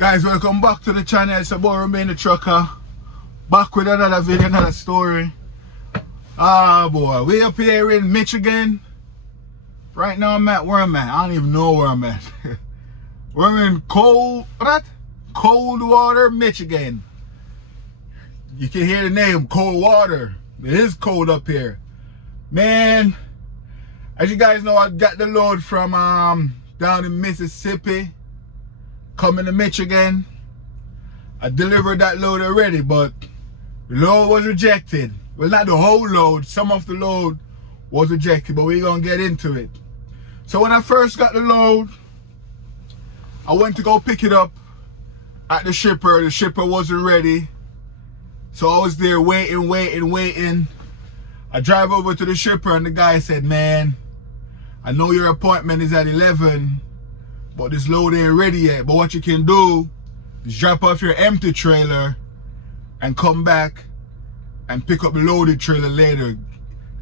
Guys, welcome back to the channel. It's about Remain the Trucker. Back with another video, another story. Ah boy, we up here in Michigan. Right now where I'm at? I don't even know where I'm at. We're in Coldwater, Michigan. You can hear the name, Coldwater. It is cold up here. Man, as you guys know, I got the load from down in Mississippi, coming to Michigan. I delivered that load already, but the load was rejected. Well, not the whole load, some of the load was rejected, but we're gonna get into it. So when I first got the load, I went to go pick it up at the shipper. The shipper wasn't ready. So I was there waiting. I drive over to the shipper and the guy said, man, I know your appointment is at 11, but this load ain't ready yet. But what you can do is drop off your empty trailer and come back and pick up the loaded trailer later.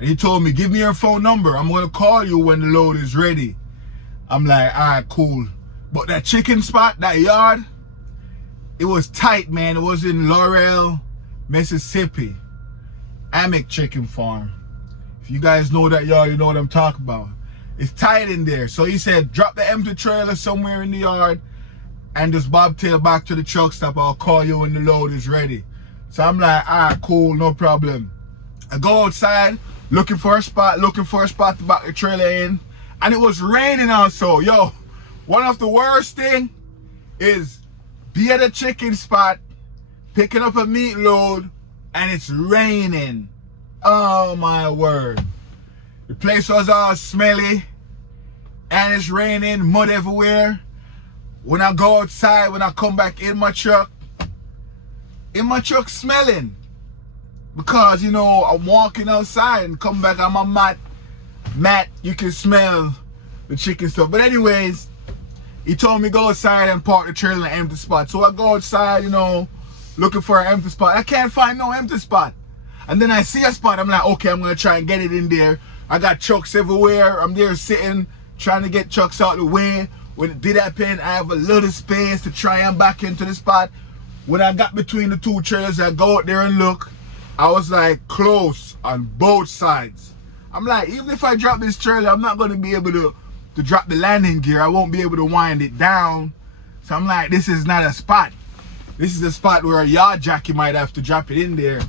And he told me, give me your phone number. I'm gonna call you when the load is ready. I'm like, all right, cool. But that chicken spot, that yard, it was tight, man. It was in Laurel, Mississippi. Amick Chicken Farm. If you guys know that yard, you know what I'm talking about. It's tight in there. So he said, drop the empty trailer somewhere in the yard and just bobtail back to the truck stop. I'll call you when the load is ready. So I'm like, all right, cool, no problem. I go outside, looking for a spot to back the trailer in. And it was raining also. Yo, one of the worst thing is be at a chicken spot, picking up a meat load, and it's raining. Oh my word. The place was all smelly, and it's raining, mud everywhere. When I go outside, when I come back in my truck smelling. Because, you know, I'm walking outside and come back on my mat, you can smell the chicken stuff. But anyways, he told me go outside and park the trailer in an empty spot. So I go outside, you know, looking for an empty spot. I can't find no empty spot. And then I see a spot, I'm like, okay, I'm gonna try and get it in there. I got trucks everywhere. I'm there sitting, trying to get trucks out the way. When it did happen, I have a little space to try and back into the spot. When I got between the two trailers, I go out there and look. I was like close on both sides. I'm like, even if I drop this trailer, I'm not gonna be able to drop the landing gear. I won't be able to wind it down. So I'm like, this is not a spot. This is a spot where a yard jockey might have to drop it in there.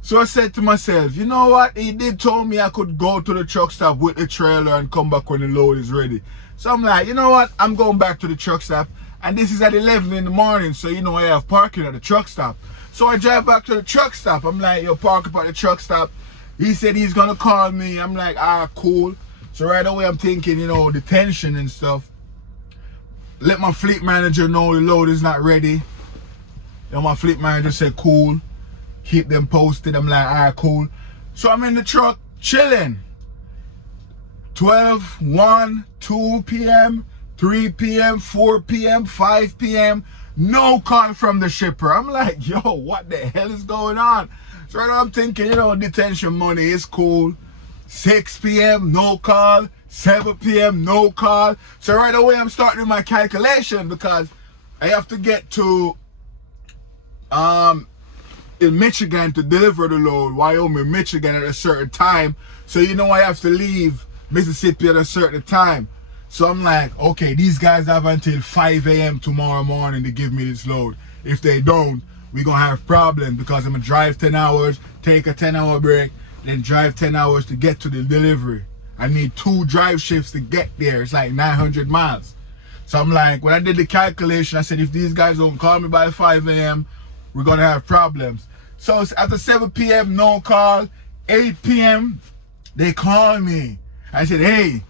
So I said to myself, you know what? He did tell me I could go to the truck stop with the trailer and come back when the load is ready. So I'm like, you know what? I'm going back to the truck stop. And this is at 11 in the morning, so you know I have parking at the truck stop. So I drive back to the truck stop. I'm like, yo, park up at the truck stop. He said he's gonna call me. I'm like, ah, cool. So right away I'm thinking, you know, detention and stuff. Let my fleet manager know the load is not ready. You know, my fleet manager said, cool. Keep them posted. I'm like, all right, cool. So I'm in the truck chilling. 12, 1, 2 p.m., 3 p.m., 4 p.m., 5 p.m. No call from the shipper. I'm like, yo, what the hell is going on? So right now I'm thinking, you know, detention money is cool. 6 p.m., no call. 7 p.m., no call. So right away I'm starting my calculation because I have to get to in Michigan to deliver the load, Wyoming, Michigan at a certain time. So you know I have to leave Mississippi at a certain time. So I'm like, okay, these guys have until 5 a.m. tomorrow morning to give me this load. If they don't, we're gonna have problems because I'm gonna drive 10 hours, take a 10-hour break, then drive 10 hours to get to the delivery. I need 2 drive shifts to get there. It's like 900 miles. So I'm like, when I did the calculation, I said, if these guys don't call me by 5 a.m., we're gonna have problems. So after 7 p.m., no call. 8 p.m., they call me. I said, hey,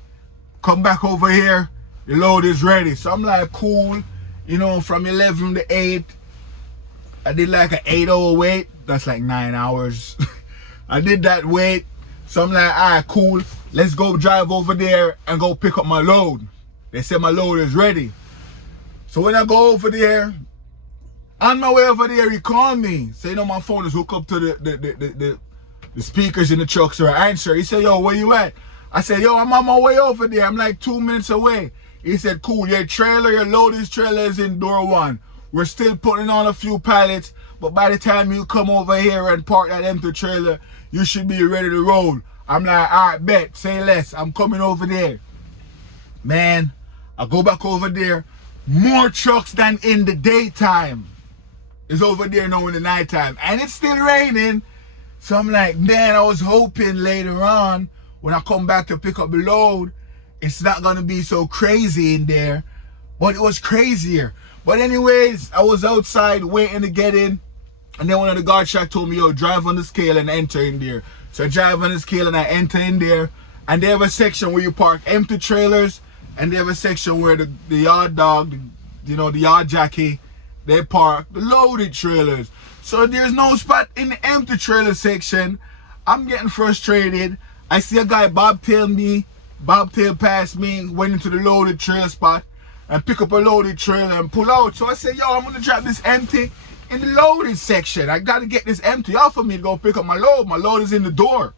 come back over here. The load is ready. So I'm like, cool. You know, from 11 to 8, I did like an 8-hour wait. That's like 9 hours. I did that wait. So I'm like, all right, cool. Let's go drive over there and go pick up my load. They said my load is ready. So when I go over there, on my way over there, he called me. Say, you know, my phone is hooked up to the speakers in the truck, so I answer. He said, yo, where you at? I said, yo, I'm on my way over there. I'm like 2 minutes away. He said, cool, your loaded trailer is in door 1. We're still putting on a few pallets, but by the time you come over here and park that empty trailer, you should be ready to roll. I'm like, all right, bet, say less. I'm coming over there. Man, I go back over there. More trucks than in the daytime is over there now in the nighttime. And it's still raining. So I'm like, man, I was hoping later on when I come back to pick up the load, it's not going to be so crazy in there. But it was crazier. But anyways, I was outside waiting to get in. And then one of the guard shack told me, yo, drive on the scale and enter in there. So I drive on the scale and I enter in there. And they have a section where you park empty trailers. And they have a section where the yard dog, the yard jockey, they park the loaded trailers. So there's no spot in the empty trailer section. I'm getting frustrated. I see a guy bobtail past me, went into the loaded trailer spot and pick up a loaded trailer and pull out. So I said, yo, I'm gonna drop this empty in the loaded section. I gotta get this empty off of me to go pick up my load. My load is in the door.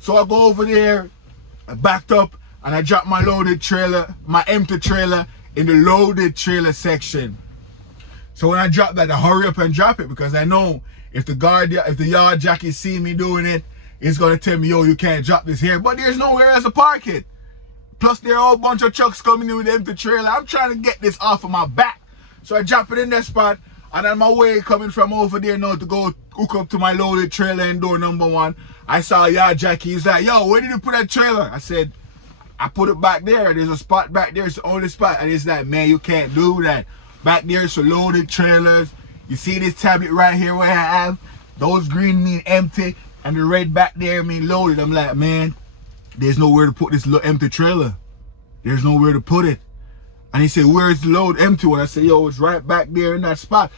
So I go over there, I backed up, and I dropped my loaded trailer, my empty trailer in the loaded trailer section. So when I drop that, I hurry up and drop it because I know if the yard jockey see me doing it, it's gonna tell me, yo, you can't drop this here. But there's nowhere else to park it. Plus there are a whole bunch of trucks coming in with the empty trailer. I'm trying to get this off of my back. So I drop it in that spot, and on my way coming from over there now to go hook up to my loaded trailer in door number 1, I saw a yard jockey. He's like, yo, where did you put that trailer? I said, I put it back there. There's a spot back there. It's the only spot. And he's like, man, you can't do that. Back there is for loaded trailers. You see this tablet right here where I have? Those green mean empty, and the red back there mean loaded. I'm like, man, there's nowhere to put this empty trailer. There's nowhere to put it. And he said, where's the load empty one? I said, yo, it's right back there in that spot.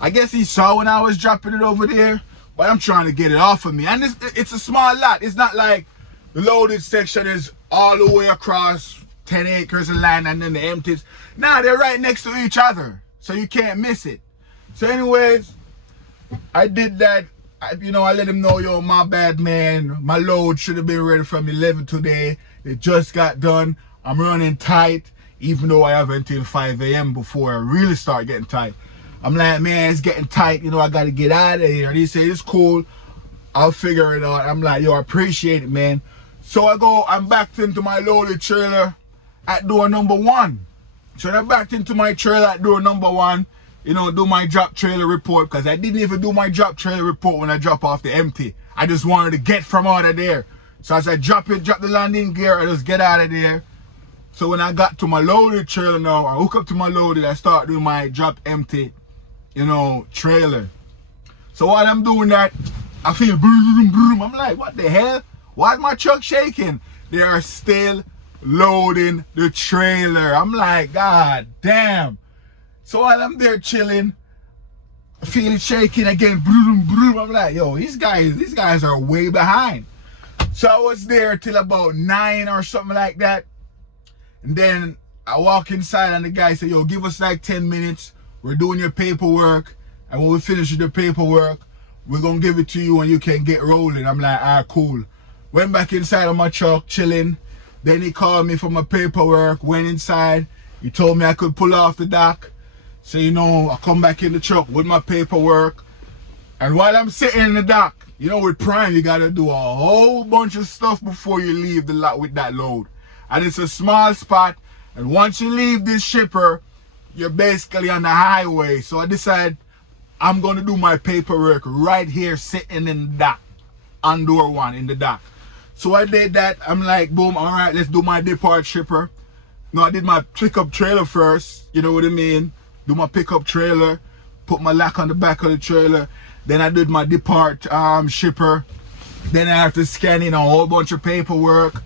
I guess he saw when I was dropping it over there, but I'm trying to get it off of me. And it's a small lot. It's not like the loaded section is all the way across 10 acres of land and then the empties. Nah, they're right next to each other, so you can't miss it. So anyways, I did that. I let him know, yo, my bad, man. My load should have been ready from 11 today. It just got done. I'm running tight, even though I have until 5 a.m. before I really start getting tight. I'm like, man, it's getting tight. I got to get out of here. And he said, it's cool. I'll figure it out. I'm like, yo, I appreciate it, man. So I'm backed into my loaded trailer at door number 1. So I backed into my trailer at door number 1, do my drop trailer report, because I didn't even do my drop trailer report when I drop off the empty. I just wanted to get from out of there. So as I drop the landing gear, I just get out of there. So when I got to my loaded trailer now, I hook up to my loaded, I start doing my drop empty, trailer. So while I'm doing that, I feel boom, boom. I'm like, what the hell? Why is my truck shaking? They are still loading the trailer. I'm like, God damn. So while I'm there chilling, I feel it shaking again. Boom, boom. I'm like, yo, these guys are way behind. So I was there till about 9 or something like that. And then I walk inside and the guy said, yo, give us like 10 minutes. We're doing your paperwork. And when we finish with the paperwork, we're going to give it to you and you can get rolling. I'm like, ah, cool. Went back inside of my truck, chilling. Then he called me for my paperwork, went inside. He told me I could pull off the dock. So, I come back in the truck with my paperwork. And while I'm sitting in the dock, with Prime, you got to do a whole bunch of stuff before you leave the lot with that load. And it's a small spot. And once you leave this shipper, you're basically on the highway. So I decided I'm going to do my paperwork right here, sitting in the dock, on door 1 in the dock. So I did that. I'm like, boom, all right, let's do my depart shipper. No, I did my pickup trailer first. You know what I mean? Do my pickup trailer, put my lock on the back of the trailer. Then I did my depart shipper. Then I have to scan in a whole bunch of paperwork.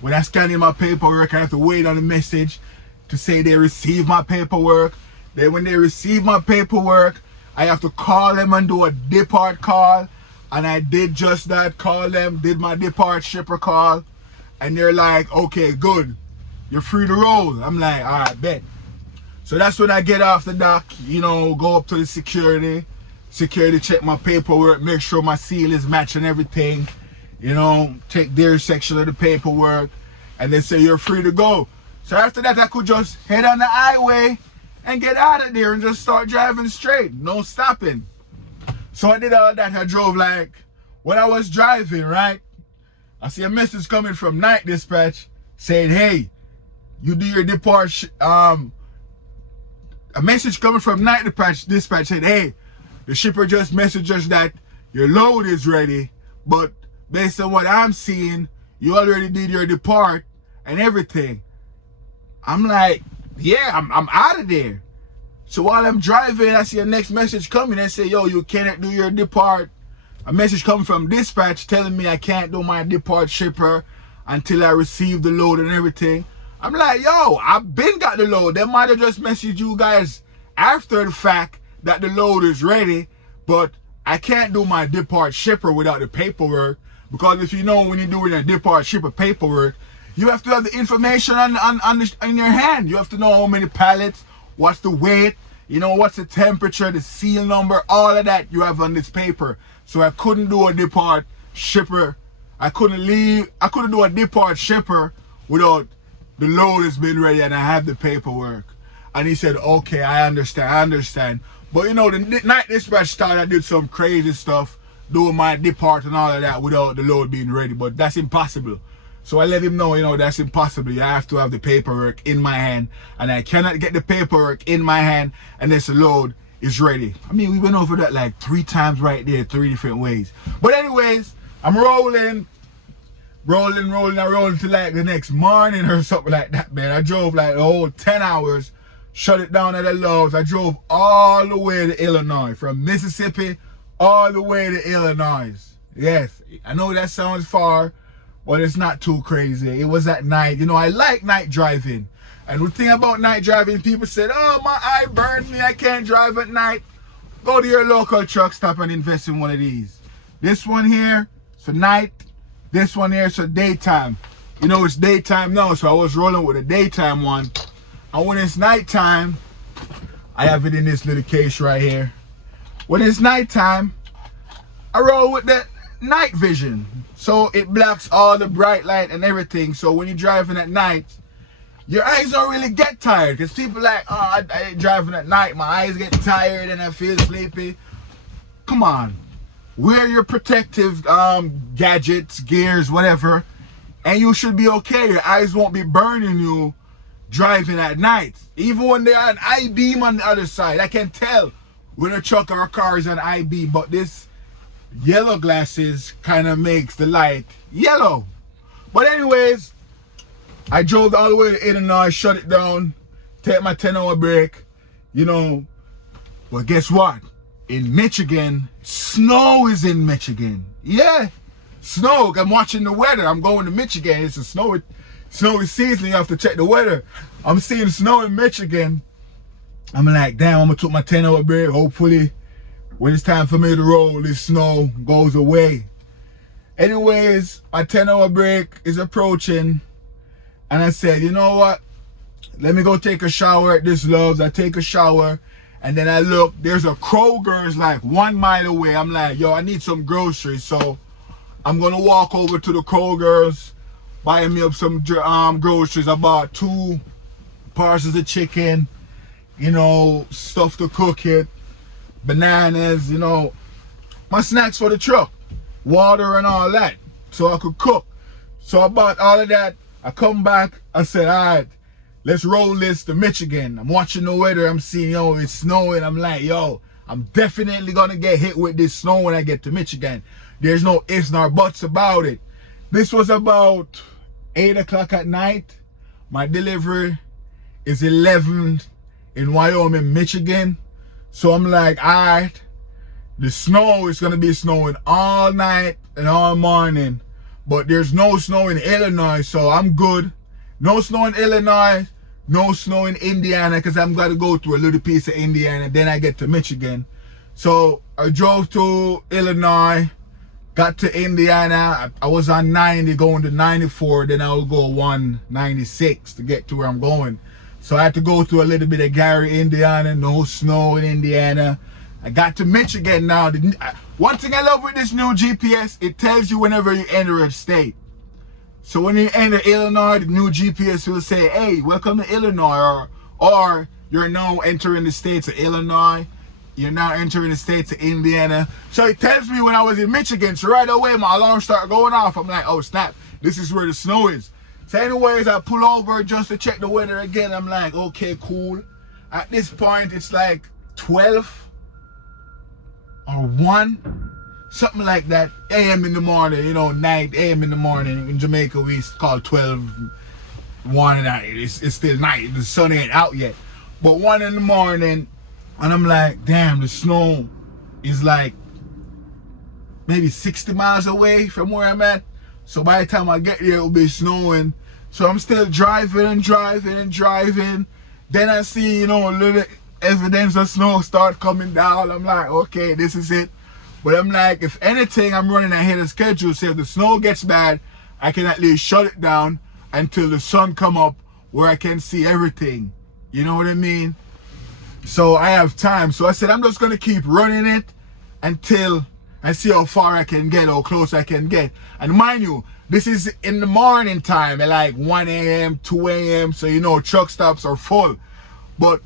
When I scan in my paperwork, I have to wait on a message to say they received my paperwork. Then when they receive my paperwork, I have to call them and do a depart call. And I did just that, call them, did my depart shipper call. And they're like, okay, good. You're free to roll. I'm like, all right, bet. So that's when I get off the dock, go up to the security. Security check my paperwork, make sure my seal is matching everything. Take their section of the paperwork. And they say, you're free to go. So after that, I could just head on the highway and get out of there and just start driving straight, no stopping. So I did all that. I drove like, when I was driving, right, I see a message coming from night dispatch saying, hey, you do your depart, a message coming from night dispatch said, hey, the shipper just messaged us that your load is ready, but based on what I'm seeing, you already did your depart and everything. I'm like, yeah, I'm out of there. So while I'm driving, I see a next message coming and say, yo, you cannot do your depart. A message coming from dispatch telling me I can't do my depart shipper until I receive the load and everything. I'm like, yo, I've been got the load. They might have just messaged you guys after the fact that the load is ready, but I can't do my depart shipper without the paperwork, because if you know, when you're doing a depart shipper paperwork, you have to have the information in your hand. You have to know how many pallets, what's the weight, you know, what's the temperature, the seal number, all of that you have on this paper. So I couldn't do a depart shipper. I couldn't do a depart shipper without the load has been ready and I have the paperwork. And he said, okay, I understand. But you know, the night dispatch thought I did some crazy stuff, doing my depart and all of that without the load being ready, but that's impossible. So I let him know, you know, that's impossible. I have to have the paperwork in my hand, and I cannot get the paperwork in my hand unless the load is ready. I mean, we went over that like 3 times right there, 3 different ways. But anyways, I'm rolling to like the next morning or something like that, man. I drove like the whole 10 hours, shut it down at the Loves. I drove all the way to Illinois, from Mississippi all the way to Illinois. Yes, I know that sounds far, but it's not too crazy. It was at night. You know, I like night driving. And the thing about night driving, people said, oh, my eye burned me, I can't drive at night. Go to your local truck stop and invest in one of these. This one here is for night. This one here is for daytime. You know, it's daytime now, so I was rolling with a daytime one. And when it's nighttime, I have it in this little case right here. When it's nighttime, I roll with the night vision. So it blocks all the bright light and everything. So when you're driving at night, your eyes don't really get tired. Because people like, oh, I ain't driving at night. My eyes get tired and I feel sleepy. Come on. Wear your protective gadgets, gears, whatever. And you should be okay. Your eyes won't be burning you driving at night. Even when they're on I-beam on the other side. I can tell when a truck or a car is on I-beam. But this yellow glasses kind of makes the light yellow. But anyways, I drove all the way to Illinois, shut it down, take my 10-hour break, you know. But guess what? In Michigan, snow is in Michigan. Yeah, snow. I'm watching the weather. I'm going to Michigan. It's a snowy season. You have to check the weather. I'm seeing snow in Michigan. I'm like, damn, I'm going to take my 10-hour break. Hopefully, when it's time for me to roll, this snow goes away. Anyways, my 10-hour break is approaching. And I said, you know what? Let me go take a shower at this Loves. I take a shower. And then I look, there's a Kroger's like 1 mile away. I'm like, yo, I need some groceries. So I'm going to walk over to the Kroger's, buy me up some groceries. I bought 2 parcels of chicken, you know, stuff to cook it, bananas, you know, my snacks for the truck, water and all that, so I could cook. So I bought all of that. I come back, I said, all right, let's roll this to Michigan. I'm watching the weather, I'm seeing, yo, it's snowing. I'm like, yo, I'm definitely gonna get hit with this snow when I get to Michigan. There's no ifs nor buts about it. This was about 8 o'clock at night. My delivery is 11 in Wyoming, Michigan. So I'm like, all right, the snow is gonna be snowing all night and all morning. But there's no snow in Illinois, so I'm good. No snow in Illinois, no snow in Indiana, because I'm going to go through a little piece of Indiana, then I get to Michigan. So I drove to Illinois, got to Indiana. I was on 90 going to 94, then I will go 196 to get to where I'm going. So I had to go through a little bit of Gary, Indiana, no snow in Indiana. I got to Michigan now. One thing I love with this new GPS, it tells you whenever you enter a state. So when you enter Illinois, the new GPS will say, hey, welcome to Illinois, or you're now entering the states of Illinois. You're now entering the states of Indiana. So it tells me when I was in Michigan, so right away my alarm started going off. I'm like, oh snap, this is where the snow is. So anyways, I pull over just to check the weather again. I'm like, okay, cool. At this point, it's like 12 or 1, something like that, a.m. in the morning, you know, 9 a.m. in the morning. In Jamaica, we call 12, 1, and it's still night. The sun ain't out yet. But 1 in the morning, and I'm like, damn, the snow is like maybe 60 miles away from where I'm at. So by the time I get there, it'll be snowing. So I'm still driving and driving and driving. Then I see, you know, a little evidence of snow start coming down. I'm like, okay, this is it. But I'm like, if anything, I'm running ahead of schedule. So if the snow gets bad, I can at least shut it down until the sun come up where I can see everything. You know what I mean? So I have time. So I said, I'm just going to keep running it until I see how far I can get, how close I can get. And mind you, this is in the morning time, at like 1 a.m., 2 a.m. So, you know, truck stops are full. But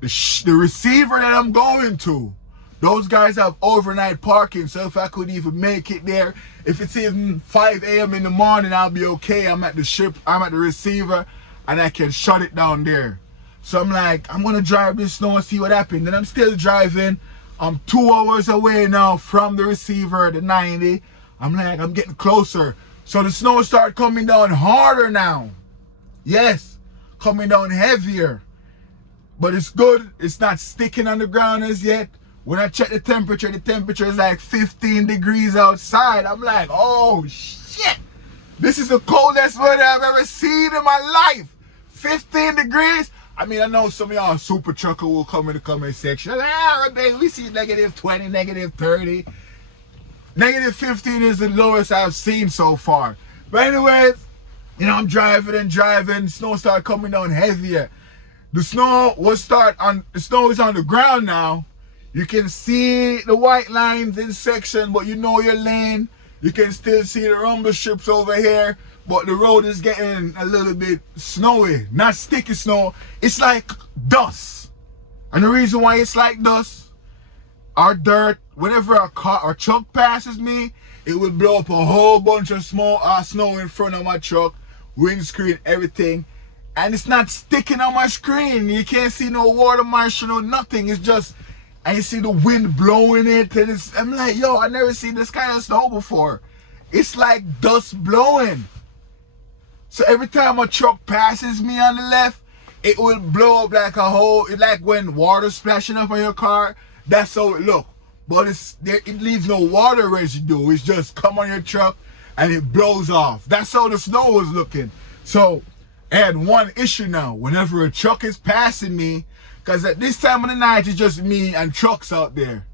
the receiver that I'm going to, those guys have overnight parking. So if I could even make it there, if it's even 5 a.m. in the morning, I'll be okay. I'm at the ship, I'm at the receiver, and I can shut it down there. So I'm like, I'm going to drive this snow and see what happens. And I'm still driving. I'm 2 hours away now from the receiver, the 90. I'm like, I'm getting closer. So the snow started coming down harder now. Yes, coming down heavier. But it's good. It's not sticking on the ground as yet. When I check the temperature is like 15 degrees outside. I'm like, oh shit. This is the coldest weather I've ever seen in my life. 15 degrees. I mean, I know some of y'all super trucker will come in the comment section. Baby, we see negative 20, negative 30. Negative 15 is the lowest I've seen so far. But anyways, you know, I'm driving and driving. Snow started coming down heavier. The snow is on the ground now. You can see the white lines in section, but you know your lane. You can still see the rumble strips over here, but the road is getting a little bit snowy. Not sticky snow, it's like dust. And the reason why it's like dust, our dirt, whenever a car or truck passes me, it will blow up a whole bunch of snow in front of my truck, windscreen, everything. And it's not sticking on my screen. You can't see no water marshal, no nothing. It's just, and you see the wind blowing it, and I'm like, yo, I never seen this kind of snow before. It's like dust blowing. So every time a truck passes me on the left, it will blow up like a whole, like when water splashing up on your car, that's how it look. But it leaves no water residue. It's just come on your truck and it blows off. That's how the snow was looking. So I had one issue now. Whenever a truck is passing me, because at this time of the night, it's just me and trucks out there.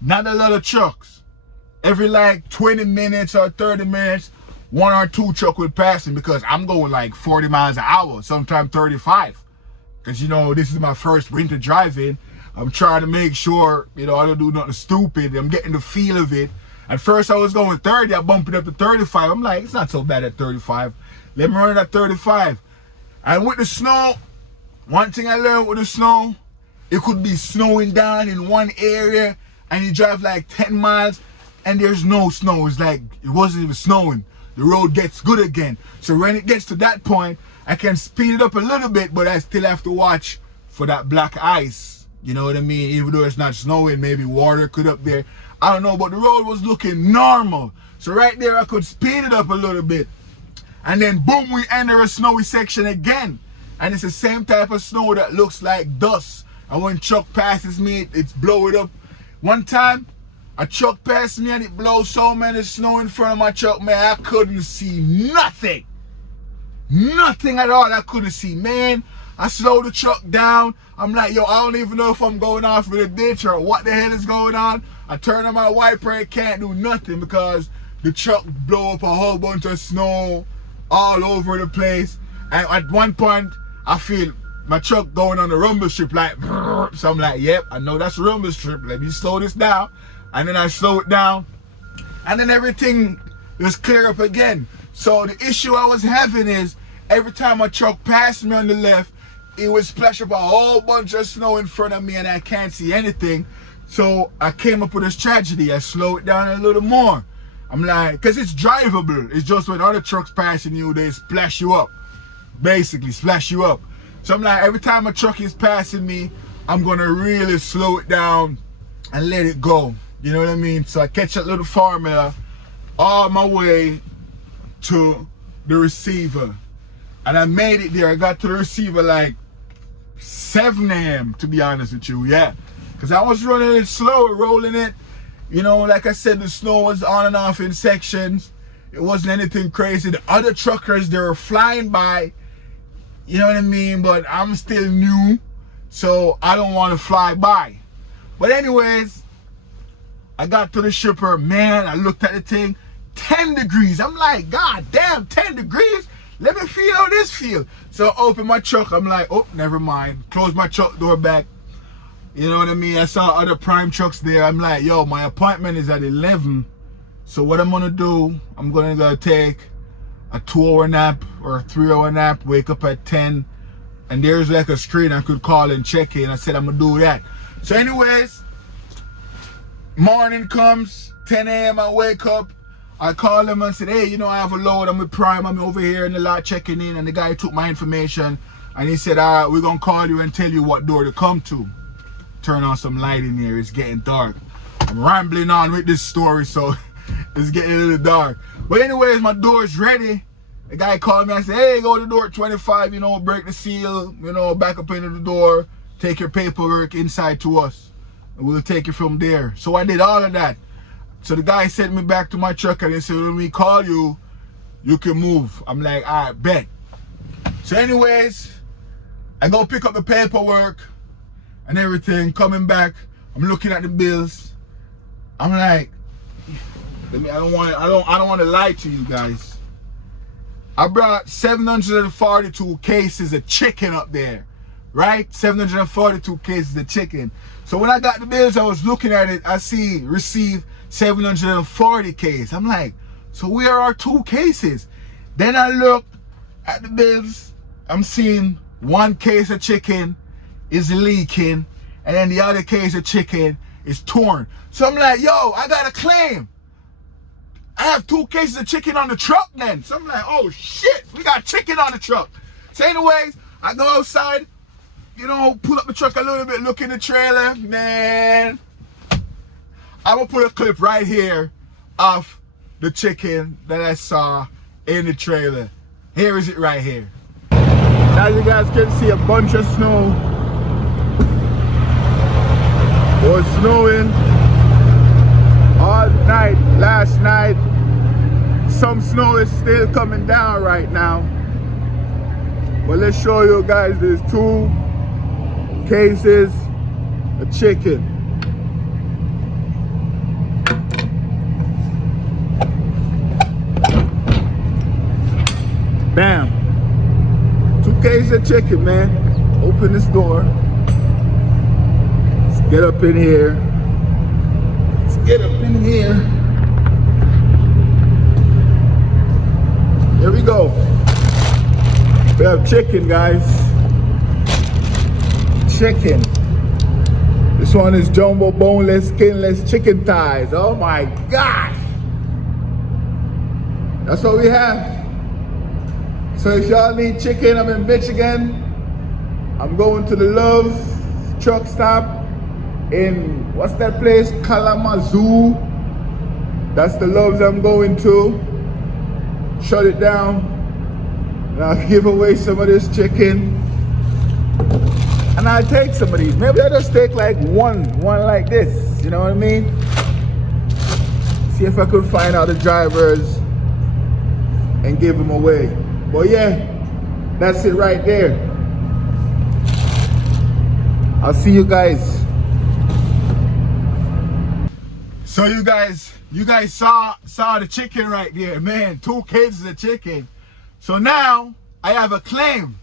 Not a lot of trucks. Every like 20 minutes or 30 minutes, 1 or 2 trucks will pass me because I'm going like 40 miles an hour, sometimes 35. Because, you know, this is my first winter driving. I'm trying to make sure, you know, I don't do nothing stupid. I'm getting the feel of it. At first, I was going 30. I bumped it up to 35. I'm like, it's not so bad at 35. Let me run it at 35. And with the snow, one thing I learned with the snow, it could be snowing down in one area and you drive like 10 miles and there's no snow. It's like it wasn't even snowing. The road gets good again. So when it gets to that point, I can speed it up a little bit, but I still have to watch for that black ice. You know what I mean? Even though it's not snowing, maybe water could up there. I don't know, but the road was looking normal. So right there, I could speed it up a little bit. And then boom, we enter a snowy section again. And it's the same type of snow that looks like dust. And when truck passes me, it's blow it up. One time, a truck passed me and it blows so many snow in front of my truck, man, I couldn't see nothing. Nothing at all, I couldn't see, man. I slowed the truck down. I'm like, yo, I don't even know if I'm going off with a ditch or what the hell is going on. I turn on my wiper, it can't do nothing because the truck blow up a whole bunch of snow all over the place. And at one point, I feel my truck going on the rumble strip like, brrr. So I'm like, yep, I know that's a rumble strip. Let me slow this down. And then I slow it down. And then everything is clear up again. So the issue I was having is every time a truck passed me on the left, it would splash up a whole bunch of snow in front of me and I can't see anything. So I came up with this tragedy. I slow it down a little more. I'm like, because it's drivable. It's just when other trucks passing you, they splash you up. Basically, splash you up. So I'm like, every time a truck is passing me, I'm going to really slow it down and let it go. You know what I mean? So I catch that little formula all my way to the receiver. And I made it there. I got to the receiver like 7 a.m. to be honest with you, yeah. Because I was running it slow, rolling it. You know, like I said, the snow was on and off in sections. It wasn't anything crazy. The other truckers, they were flying by. You know what I mean? But I'm still new, so I don't want to fly by. But anyways, I got to the shipper. Man, I looked at the thing. 10 degrees. I'm like, God damn, 10 degrees? Let me feel how this feel. So I open my truck. I'm like, oh, never mind. Close my truck door back. You know what I mean? I saw other prime trucks there. I'm like, yo, my appointment is at 11. So what I'm going to do, I'm going to go take a 2-hour nap or a 3-hour nap, wake up at 10. And there's like a screen I could call and check in. I said, I'm going to do that. So anyways, morning comes, 10 a.m. I wake up. I called him and said, hey, you know, I have a load. I'm with Prime. I'm over here in the lot checking in. And the guy took my information. And he said, all right, we're going to call you and tell you what door to come to. Turn on some light in here. It's getting dark. I'm rambling on with this story, so it's getting a little dark. But anyways, my door's ready. The guy called me and said, hey, go to door 25, you know, break the seal, you know, back up into the door, take your paperwork inside to us. And we'll take it from there. So I did all of that. So the guy sent me back to my truck and he said, when we call you, you can move. I'm like, all right, bet. So anyways, I go pick up the paperwork and everything. Coming back, I'm looking at the bills. I'm like, I don't want to lie to you guys. I brought 742 cases of chicken up there, right? 742 cases of chicken. So when I got the bills, I was looking at it. I see receive 740 cases. I'm like, so where are 2 cases? Then I look at the bills. I'm seeing 1 case of chicken is leaking, and then the other case of chicken is torn. So I'm like, yo, I got a claim. I have 2 cases of chicken on the truck then. So I'm like, oh shit, we got chicken on the truck. So anyways, I go outside, you know, pull up the truck a little bit, look in the trailer. Man, I'm gonna put a clip right here of the chicken that I saw in the trailer. Here is it right here. As you guys can see, a bunch of snow. It was snowing all night, last night. Some snow is still coming down right now. But let's show you guys, there's 2 cases of chicken. Bam. 2 cases of chicken, man. Open this door. Let's get up in here. Let's get up in here. Here we go. We have chicken, guys. Chicken. This one is jumbo boneless, skinless chicken thighs. Oh my gosh. That's what we have. So if y'all need chicken, I'm in Michigan. I'm going to the Love truck stop in, what's that place? Kalamazoo. That's the Loves I'm going to. Shut it down. And I'll give away some of this chicken. And I'll take some of these. Maybe I'll just take like one like this. You know what I mean? See if I could find out the drivers and give them away. But yeah, that's it right there. I'll see you guys. So you guys saw the chicken right there, man. 2 cases of chicken. So now I have a claim.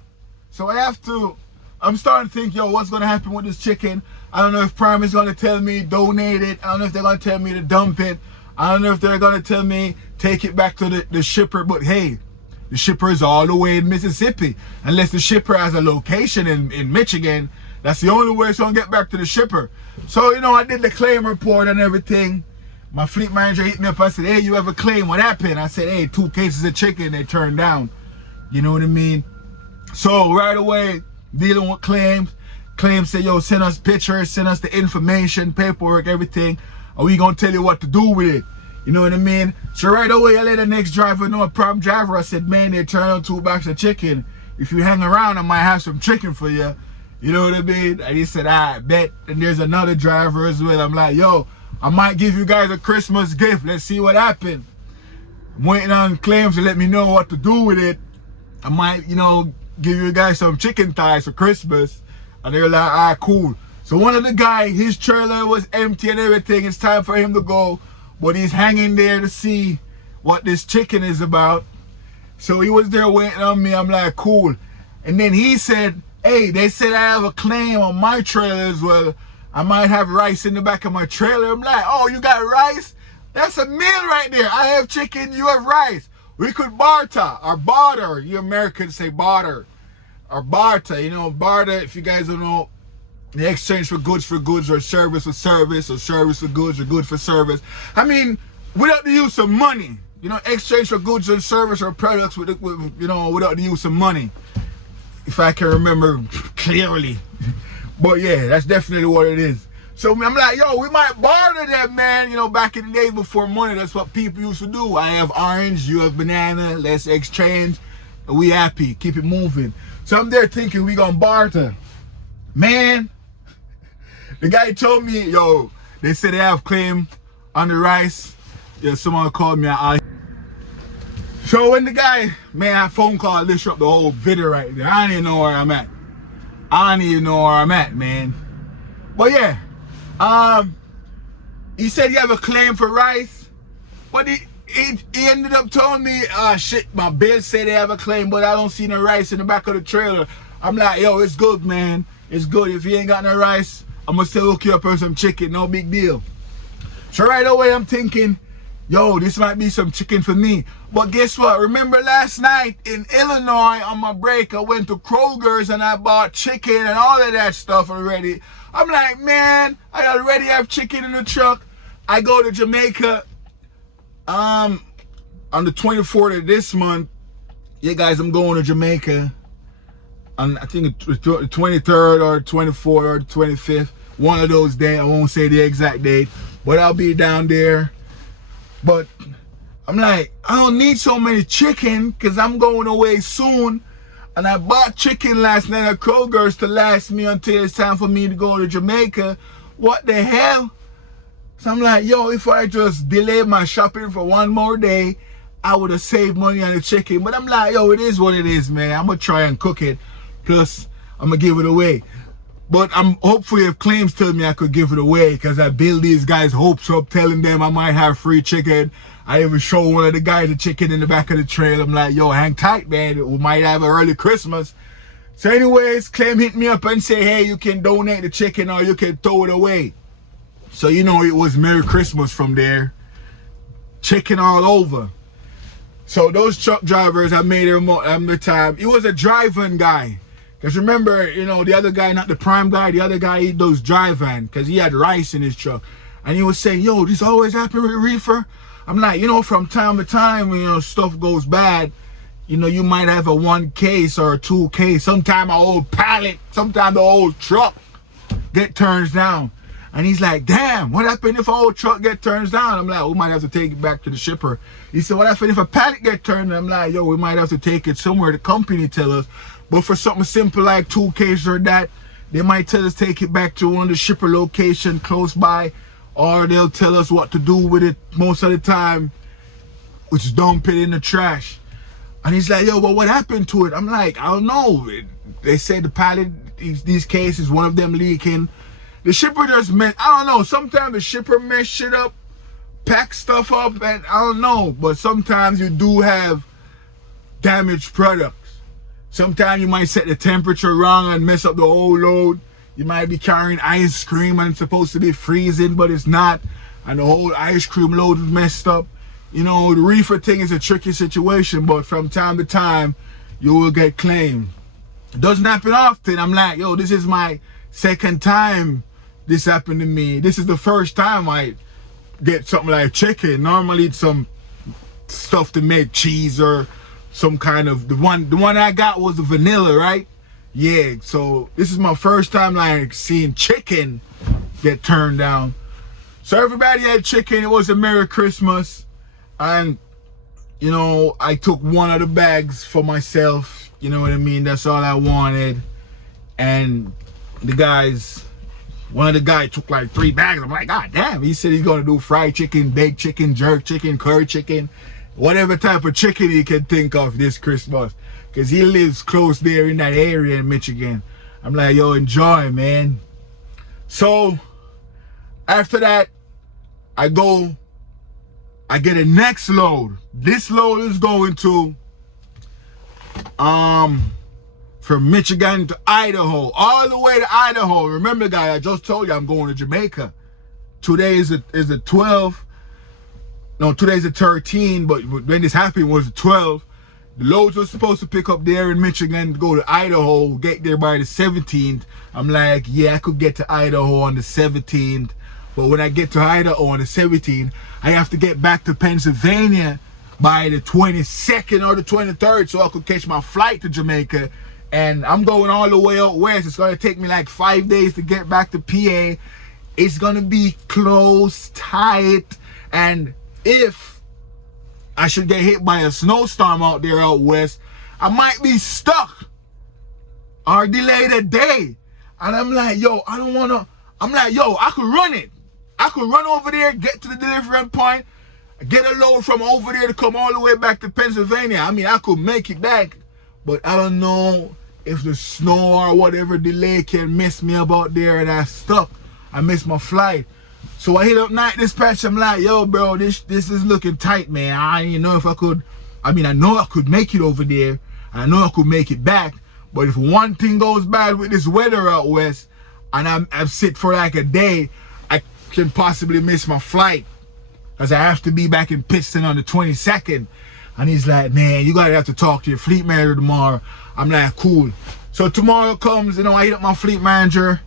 So I'm starting to think, yo, what's gonna happen with this chicken? I don't know if Prime is gonna tell me donate it. I don't know if they're gonna tell me to dump it. I don't know if they're gonna tell me take it back to the shipper. But hey, The shipper is all the way in Mississippi. Unless the shipper has a location in Michigan, that's the only way it's gonna get back to the shipper. So, you know, I did the claim report and everything. My fleet manager hit me up and said, hey, you have a claim, what happened? I said, hey, 2 cases of chicken they turned down. You know what I mean? So right away, dealing with claims. Claims say, yo, send us pictures, send us the information, paperwork, everything. And we gonna tell you what to do with it. You know what I mean? So right away, I let the next driver know, a problem driver. I said, man, they turned on 2 bags of chicken. If you hang around, I might have some chicken for you. You know what I mean? And he said, I bet. And there's another driver as well. I'm like, yo, I might give you guys a Christmas gift. Let's see what happens. I'm waiting on claims to let me know what to do with it. I might, you know, give you guys some chicken thighs for Christmas. And they're like, all right, cool. So one of the guys, his trailer was empty and everything. It's time for him to go. But he's hanging there to see what this chicken is about. So he was there waiting on me. I'm like, cool. And then he said, hey, they said I have a claim on my trailer as well. I might have rice in the back of my trailer. I'm like, oh, you got rice? That's a meal right there. I have chicken, you have rice. We could barter or barter. You Americans say barter or barter. You know, barter, if you guys don't know, the exchange for goods or service for service or service for goods or good for service. I mean, without the use of money. You know, exchange for goods and service or products with you know, without the use of money. If I can remember clearly. But yeah, that's definitely what it is. So I'm like, yo, we might barter that, man. You know, back in the days before money, that's what people used to do. I have orange, you have banana, let's exchange. And we happy, keep it moving. So I'm there thinking we gonna barter. Man, the guy told me, yo, they said they have claim on the rice. Yeah, someone called me. So when the guy, man, I phone call, lift up the whole video right there. I don't even know where I'm at. Man. But yeah, he said you have a claim for rice. But he ended up telling me, shit, my bill said they have a claim, but I don't see no rice in the back of the trailer. I'm like, yo, it's good, man. It's good. If you ain't got no rice, I'm gonna still hook you up with some chicken, no big deal. So right away, I'm thinking, yo, this might be some chicken for me. But guess what? Remember last night in Illinois on my break, I went to Kroger's and I bought chicken and all of that stuff already. I'm like, man, I already have chicken in the truck. I go to Jamaica on the 24th of this month. Yeah, guys, I'm going to Jamaica on, I think, the 23rd or 24th or 25th. One of those days. I won't say the exact date, but I'll be down there. But I'm like, I don't need so many chicken because I'm going away soon. And I bought chicken last night at Kroger's to last me until it's time for me to go to Jamaica. What the hell? So I'm like, yo, if I just delay my shopping for one more day, I would have saved money on the chicken. But I'm like, yo, it is what it is, man. I'm going to try and cook it. Plus, I'm going to give it away. But I'm hopefully if claims tell me I could give it away because I build these guys' hopes up telling them I might have free chicken. I even show one of the guys the chicken in the back of the trail. I'm like, yo, hang tight, man. We might have an early Christmas. So anyways, claim hit me up and say, hey, you can donate the chicken or you can throw it away. So you know it was Merry Christmas from there. Chicken all over. So those truck drivers, I made them the time. He was a driving guy. Because remember, you know, the other guy, not the prime guy, the other guy, he does drive-in because he had rice in his truck. And he was saying, yo, this always happen with reefer? I'm like, you know, from time to time, you know, stuff goes bad. You know, you might have a 1 case or a 2 case. Sometimes an old pallet, sometimes the old truck get turns down. And he's like, damn, what happened if an old truck get turns down? I'm like, we might have to take it back to the shipper. He said, what happened if a pallet get turned? I'm like, yo, we might have to take it somewhere. The company tell us. But for something simple like 2 cases or that, they might tell us take it back to one of the shipper location close by, or they'll tell us what to do with it most of the time, which is dump it in the trash. And he's like, yo, but what happened to it? I'm like, I don't know. They said the pallet, these cases, one of them leaking. The shipper just meant, I don't know. Sometimes the shipper mess shit up, pack stuff up, and I don't know. But sometimes you do have damaged products. Sometimes you might set the temperature wrong and mess up the whole load. You might be carrying ice cream and it's supposed to be freezing, but it's not. And the whole ice cream load is messed up. You know, the reefer thing is a tricky situation, but from time to time, you will get claimed. It doesn't happen often. I'm like, yo, this is my second time this happened to me. This is the first time I get something like chicken. Normally it's some stuff to make cheese or some kind of, the one I got was the vanilla, right? Yeah, so this is my first time like seeing chicken get turned down. So everybody had chicken. It was a Merry Christmas. And, you know, I took one of the bags for myself. You know what I mean? That's all I wanted. And one of the guys took like 3 bags. I'm like, God damn. He said he's going to do fried chicken, baked chicken, jerk chicken, curry chicken, whatever type of chicken he can think of this Christmas. Because he lives close there in that area in Michigan. I'm like, yo, enjoy, man. So after that, I get a next load. This load is going to from Michigan to Idaho, all the way to Idaho. Remember, guys, I just told you I'm going to Jamaica. Today is the 12th. No, today's the 13th, but when this happened was the 12th. The loads were supposed to pick up there in Michigan, go to Idaho, get there by the 17th. I'm like, yeah, I could get to Idaho on the 17th. But when I get to Idaho on the 17th, I have to get back to Pennsylvania by the 22nd or the 23rd so I could catch my flight to Jamaica. And I'm going all the way out west. It's going to take me like 5 days to get back to PA. It's going to be close, tight. And if I should get hit by a snowstorm out there out west, I might be stuck or delayed a day. And I'm like, yo, I don't want to. I'm like, yo, I could run it. I could run over there, get to the delivery point, get a load from over there to come all the way back to Pennsylvania. I mean, I could make it back, but I don't know if the snow or whatever delay can mess me about there and I'm stuck. I missed my flight. So I hit up Night Dispatch. I'm like, yo, bro, this is looking tight, man. I didn't know if I could. I mean, I know I could make it over there. I know I could make it back. But if one thing goes bad with this weather out west and I'm sick for like a day, I can possibly miss my flight because I have to be back in Pittston on the 22nd. And he's like, man, you gotta have to talk to your fleet manager tomorrow. I'm like, cool. So tomorrow comes, you know, I hit up my fleet manager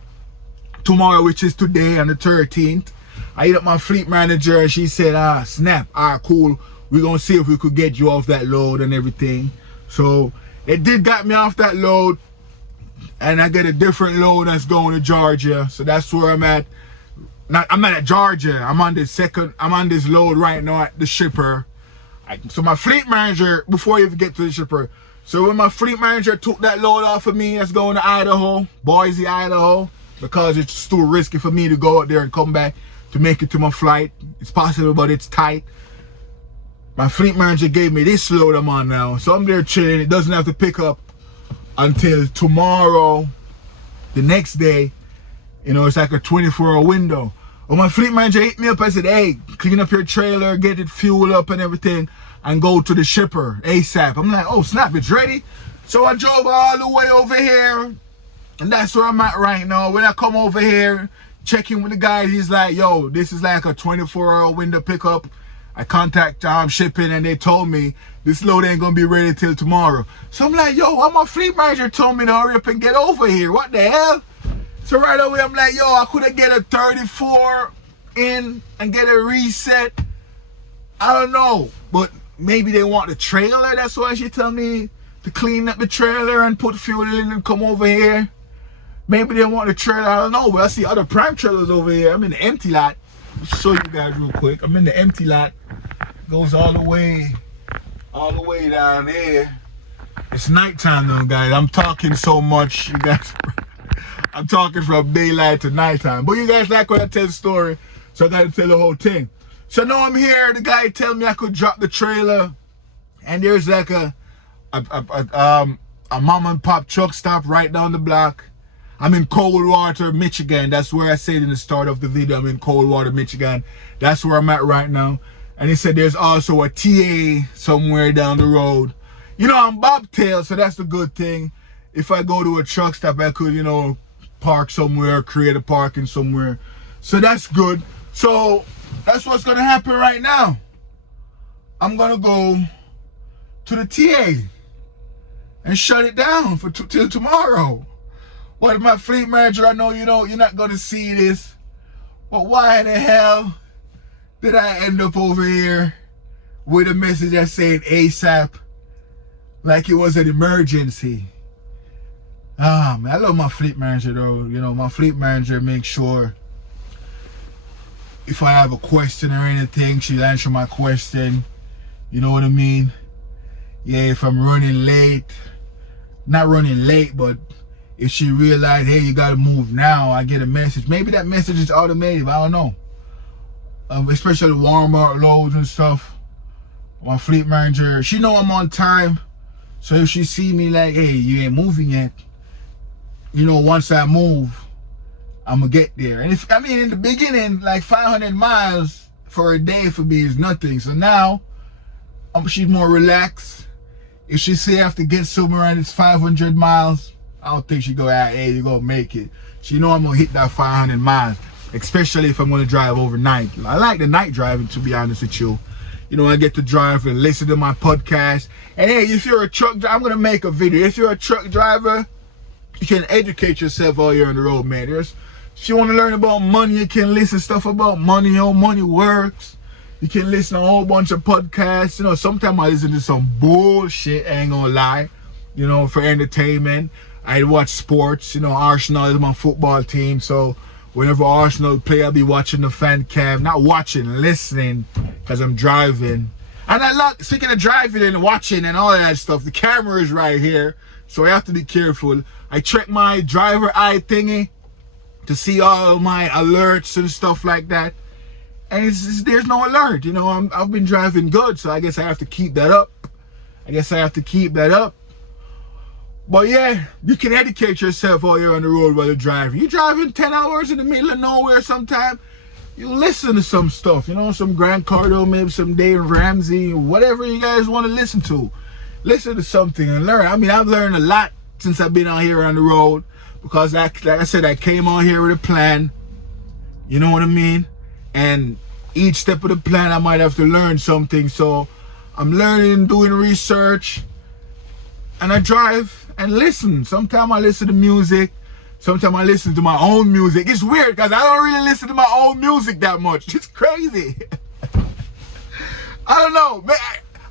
tomorrow, which is today on the 13th. I hit up my fleet manager and she said, snap, cool. We're gonna see if we could get you off that load and everything. So it did got me off that load, and I get a different load that's going to Georgia. So that's where I'm at. I'm not at Georgia. I'm on this load right now at the shipper. So my fleet manager, before you even get to the shipper, so when my fleet manager took that load off of me, that's going to Idaho, Boise, Idaho, because it's too risky for me to go out there and come back to make it to my flight. It's possible, but it's tight. My fleet manager gave me this load I'm on now. So I'm there chilling. It doesn't have to pick up until tomorrow, the next day. You know, it's like a 24-hour window. Well, my fleet manager hit me up. I said, hey, clean up your trailer, get it fueled up and everything, and go to the shipper ASAP. I'm like, oh, snap, it's ready. So I drove all the way over here, and that's where I'm at right now. When I come over here, checking with the guy, he's like, yo, this is like a 24-hour window pickup. I contact shipping, and they told me this load ain't gonna be ready till tomorrow. So I'm like, yo, my fleet manager told me to hurry up and get over here. What the hell? So right away, I'm like, yo, I could have get a 34 in and get a reset. I don't know, but maybe they want the trailer. That's why she told me to clean up the trailer and put fuel in and come over here. Maybe they want the trailer. I don't know, but I see other prime trailers over here. I'm in the empty lot. I'll show you guys real quick. I'm in the empty lot. Goes all the way down there. It's nighttime though, guys. I'm talking so much, you guys. I'm talking from daylight to nighttime. But you guys like when I tell the story, so I gotta tell the whole thing. So now I'm here. The guy tell me I could drop the trailer, and there's like a mom and pop truck stop right down the block. I'm in Coldwater, Michigan. That's where I said in the start of the video. I'm in Coldwater, Michigan. That's where I'm at right now. And he said there's also a TA somewhere down the road. You know, I'm bobtail, so that's a good thing. If I go to a truck stop, I could, you know, park somewhere, create a parking somewhere. So that's good. So that's what's gonna happen right now. I'm gonna go to the TA and shut it down for till tomorrow. But my fleet manager, I know you're not gonna see this, but why the hell did I end up over here with a message that said ASAP, like it was an emergency? Ah, man, I love my fleet manager though. My fleet manager makes sure if I have a question or anything, she'll answer my question. You know what I mean? Yeah, if I'm running late, not running late, but if she realized, hey, you gotta move now, I get a message. Maybe that message is automated, I don't know. Especially Walmart loads and stuff. My fleet manager, she know I'm on time. So if she see me like, hey, you ain't moving yet, once I move, I'm gonna get there. And in the beginning, like 500 miles for a day for me is nothing. So now, she's more relaxed. If she say I have to get somewhere and it's 500 miles, I don't think she go, hey, you gonna make it. She know I'm gonna hit that 500 miles, especially if I'm gonna drive overnight. I like the night driving, to be honest with you. I get to drive and listen to my podcast. And hey, if you're a truck driver, I'm gonna make a video. If you're a truck driver, you can educate yourself while you're on the road, man. If you want to learn about money, you can listen stuff about money, how money works. You can listen to a whole bunch of podcasts. Sometimes I listen to some bullshit, I ain't gonna lie, for entertainment. I watch sports, Arsenal is my football team, so whenever Arsenal play, I'll be watching the fan cam. Not watching, listening, because I'm driving. And speaking of driving and watching and all that stuff, the camera is right here, so I have to be careful. I check my driver eye thingy to see all my alerts and stuff like that. And there's no alert, I've been driving good, so I guess I have to keep that up. But yeah, you can educate yourself while you're on the road while you're driving. You're driving 10 hours in the middle of nowhere sometime, you listen to some stuff, some Grant Cardone, maybe some Dave Ramsey, whatever you guys want to listen to. Listen to something and learn. I've learned a lot since I've been out here on the road, because like I said, I came on here with a plan. You know what I mean? And each step of the plan, I might have to learn something. So I'm learning, doing research, and I drive and listen. Sometimes I listen to music. Sometimes I listen to my own music. It's weird because I don't really listen to my own music that much. It's crazy. I don't know, man.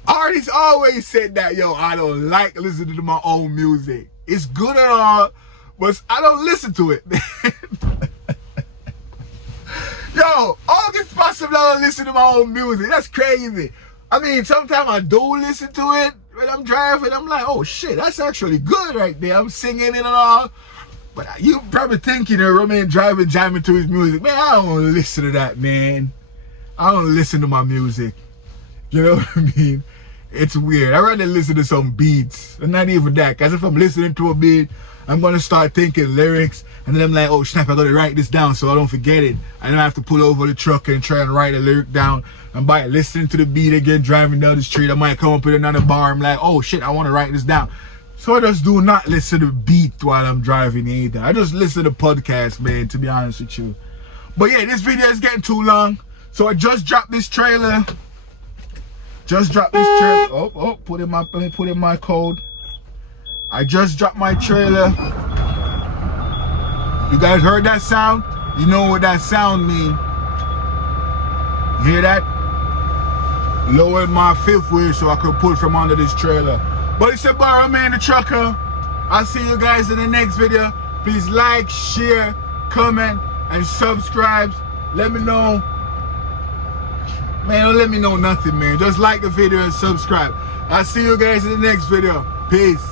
Artists always said that, I don't like listening to my own music. It's good and all, but I don't listen to it. All this possible I don't listen to my own music. That's crazy. Sometimes I do listen to it when I'm driving. I'm like, oh shit, that's actually good right there. I'm singing it and all. But you probably thinking of man driving, jamming to his music. Man, I don't listen to that, man. I don't listen to my music. You know what I mean? It's weird. I'd rather listen to some beats. And not even that. Because if I'm listening to a beat, I'm going to start thinking lyrics. And then I'm like, oh snap, I got to write this down so I don't forget it. And then I have to pull over the truck and try and write a lyric down. And by listening to the beat again, driving down the street, I might come up with another bar. I'm like, oh shit, I want to write this down. So I just do not listen to beat while I'm driving either. I just listen to podcasts, man, to be honest with you. But yeah, this video is getting too long. So I just dropped this trailer. Put in my code. I just dropped my trailer. You guys heard that sound? You know what that sound mean. You hear that? Lowered my fifth wheel so I could pull from under this trailer. But it's your boy, Romain the Trucker. I'll see you guys in the next video. Please like, share, comment, and subscribe. Let me know. Man, don't let me know nothing, man. Just like the video and subscribe. I'll see you guys in the next video. Peace.